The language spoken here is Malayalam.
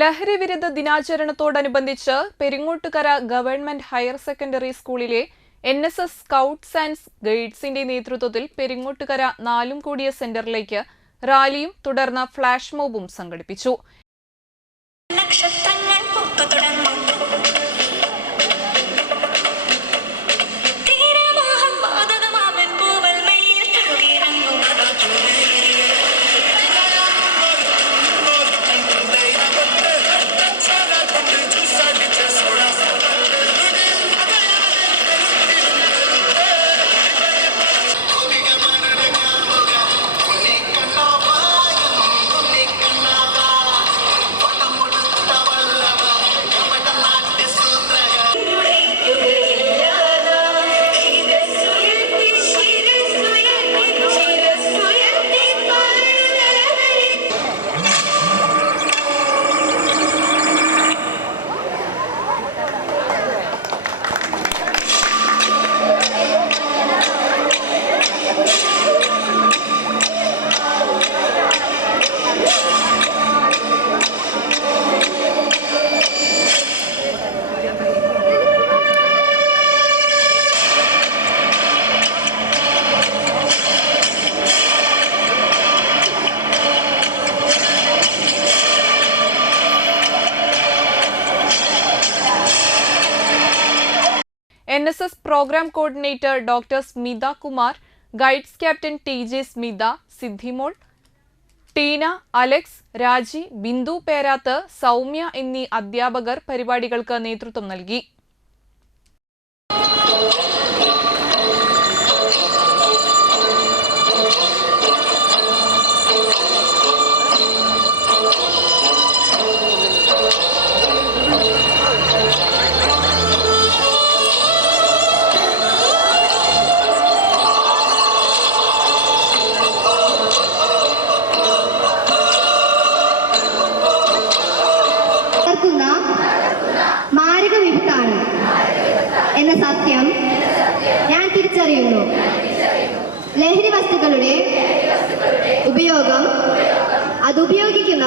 ലഹരി വിരുദ്ധ ദിനാചരണത്തോടനുബന്ധിച്ച് പെരിങ്ങോട്ടുകര ഗവൺമെന്റ് ഹയർ സെക്കൻഡറി സ്കൂളിലെ N S S scouts and ഗൈഡ്സിന്റെ നേതൃത്വത്തിൽ പെരിങ്ങോട്ടുകര നാലും കൂടിയ സെന്ററിലേക്ക് റാലിയും തുടർന്ന് ഫ്ളാഷ് മോബും സംഘടിപ്പിച്ചു. നക്ഷത്രങ്ങൾ N S S program coordinator doctor Smitha Kumar guides captain T J Smitha Siddhimol Teena Alex Raji Bindu Perath Soumya എന്നീ അധ്യാപകർ പരിപാടികൾക്ക് നേതൃത്വം നൽകി. എന്ന സത്യം ഞാൻ തിരിച്ചറിയുന്നു. ലഹരി വസ്തുക്കളുടെ ഉപയോഗം അത് ഉപയോഗിക്കുന്ന